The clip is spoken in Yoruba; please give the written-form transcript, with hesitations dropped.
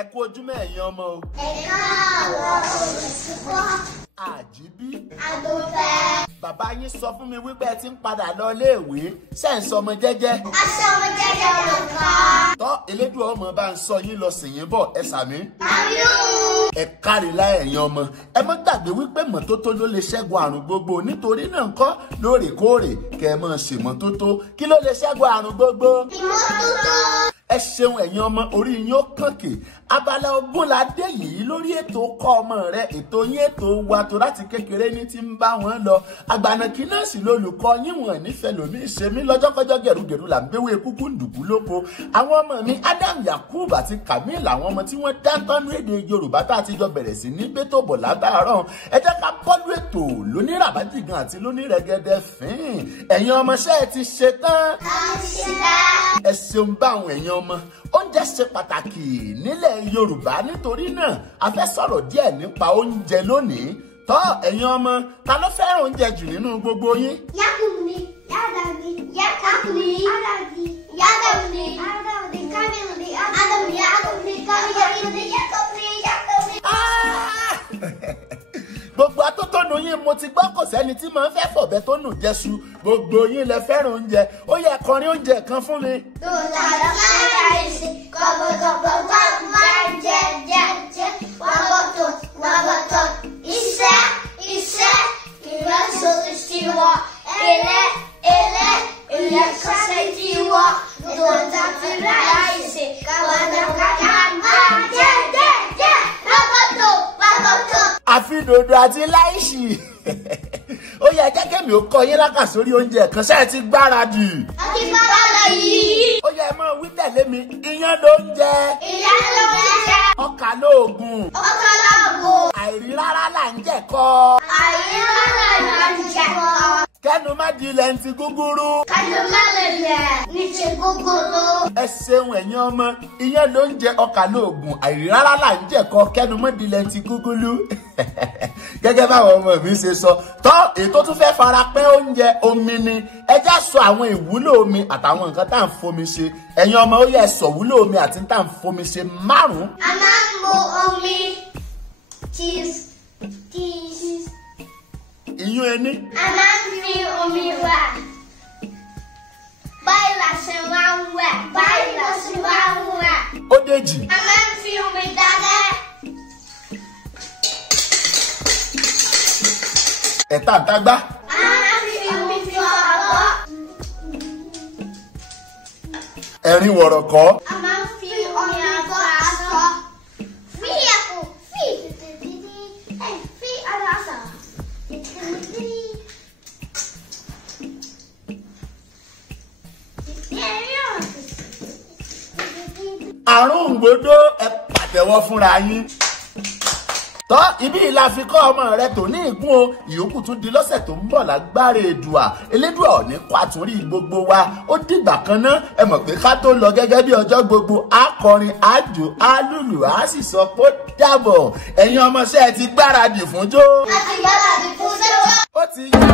ẹ kú ojúmọ́ ẹ̀yin ọmọ o. Ẹ káàárọ̀ olùsùpọ̀. Àjíbí. Àdùnfẹ́. Bàbá yín sọ fún mi wípé ẹ ti ń padà lọ iléèwé ṣé ń sọ ọmọ jẹ́jẹ́. Aṣọ ọmọ jẹ́jẹ́ olùkọ́. Tọ́ Elédùà ọmọ bá ń sọ yín lọ sìn yín bọ̀ ẹ sàmí. Àmín. Ẹ kárí láì ẹ̀yin ọmọ. Ẹ má gbàgbé wípé mọ́tótó ló lè ṣẹ́gun àrùn gbogbo nítorí náà ńkọ́ lóòrèkóòrè kẹ́ ẹ máa ṣèmọ́tótó. Kí ló lè ṣẹ́gun àrùn gbogbo? Ìmọ́tótó. Ẹ ṣeun ẹ̀yin ọmọ orí yín ó kànkè. Abala ogún la dé yìí lórí ètò kọ́ ọmọ rẹ ètò yín ètò wa tó láti kékeré ní ti ń bá wọn lọ. Àgbànàkí náà sì lolùkọ́ yín wọ̀n nífẹ̀ẹ́ lómi ṣe mí lọ́jọ́kọ́jọ́ gẹ̀rúgẹ̀rú là ń béwé kúkú ń dùbú lóko. Àwọn ọmọ mi Adam Yakub àti Kamil àwọn ọmọ tí wọ́n dáńtọ́nú èdè Yorùbá tá a ti jọ bẹ̀rẹ̀ sí ní bẹ́tò bọ̀ látàárọ̀. Ẹ jẹ́ ká bọ́lú ètò lóníràbájìgàn àti lónírẹ̀gẹ̀dẹ̀ fín. Ẹ̀yin ọmọṣẹ́ ẹ ti ṣe tán. Ẹ ṣeun bá àwọn ẹ̀yin ọmọ. Oúnjẹ ṣe pàtàkì nílẹ̀ Yorùbá nítorí náà a fẹ́ sọ̀rọ̀ díẹ̀ nípa oúnjẹ lónìí. Tọ́ ẹ̀yin ọmọ ta ló fẹ́ràn oúnjẹ jù nínú gbogbo yín? Yakumi, Yadami, Yakumi, Adabi, Yadami, Adabi, Kamili, Adabi, Yakumi, Kamili, Yakumi, Yakumi. Gbogbo atótónu yín mo ti gbọ́ kò sẹ́ni tí máa ń fẹ́ fọ̀bẹ tó nù jẹ́sù. Gbogbo yín lẹ fẹ́ràn oúnjẹ. Ó yẹ kọrin oúnjẹ kan fún mi. Àfi dòdò àti láìsì. Ó yẹ jẹ́kẹ́ mi ó kọ́ yín lákàsórí oúnjẹ kan ṣé ẹ ti gbáradì. Àti bàbá yìí. Ó yẹ ẹ máa wí tẹ̀lé mi. Iyán ló ń jẹ. Ìyá ló ń jẹ. Ọkà lóògùn. Ọkọ lọ́gùn. Àìrí rárá là ń jẹ̀kọ. Àyíká là ń jẹ̀kọ. Kẹ́nu má di ilẹ̀ ń ti gúgúrú. Kẹ́nu má lè lẹ̀ ní ti gúgúrú. Ẹ ṣeun ẹ̀yin ọmọ. Iyán ló ń jẹ ọkà lóògùn. Àìrí rárá là ń jẹ̀kọ. Kẹ́nu má di ilẹ̀ ń ti gúgúrú. Gẹ́gẹ́ báwọn ọmọ mi ṣe sọ. Tọ́ ètò tún fẹ́ fara pẹ́ oúnjẹ omi ni. Ẹ já sọ àwọn ìwúlò omi àtàwọn nǹkan tá à ń fomi ṣe. Ẹ̀yin ọmọ ó yẹ sọ ìwúlò omi àti tá à ń fomi ṣe márùn-ún. A máa ń mu omi. Cheese. Ìyún ẹni. A máa ń fi omi wẹ̀. Báyìí la ṣe máa ń wẹ̀. Báyìí la ṣe máa ń wẹ̀. Ó dèjì. A máa ń fi omi dáná. Ẹ̀ta àtàgbá. A máa ń fi omi fi ọ̀rọ̀. Ẹ̀rín wọ̀rọ̀kọ́. A máa ń fi omi fọ aṣọ. Fi ẹ̀kọ́. Fi aláṣà. Àrùn gbòdó ẹ pàtẹ́wọ́ fúnra yín. Tọ́ ibi ìlà fi kọ́ ọmọ rẹ tò ní ìgún o ìyókù tún di lọ́sẹ̀ tó ń bọ̀ lágbára Èdùà Elédùà ò ní kó àtúnrí gbogbo wa ó dìgbà kan náà ẹ mọ̀ pé ká tó lọ gẹ́gẹ́ bí ọjọ́ gbogbo á kọrin á jò á lùlù á sì sọ pé ó dàbọ̀ ẹ̀yin ọmọọṣẹ́ ti gbáradì fún jó. A ti gbáradì fún jó. Ó ti yá.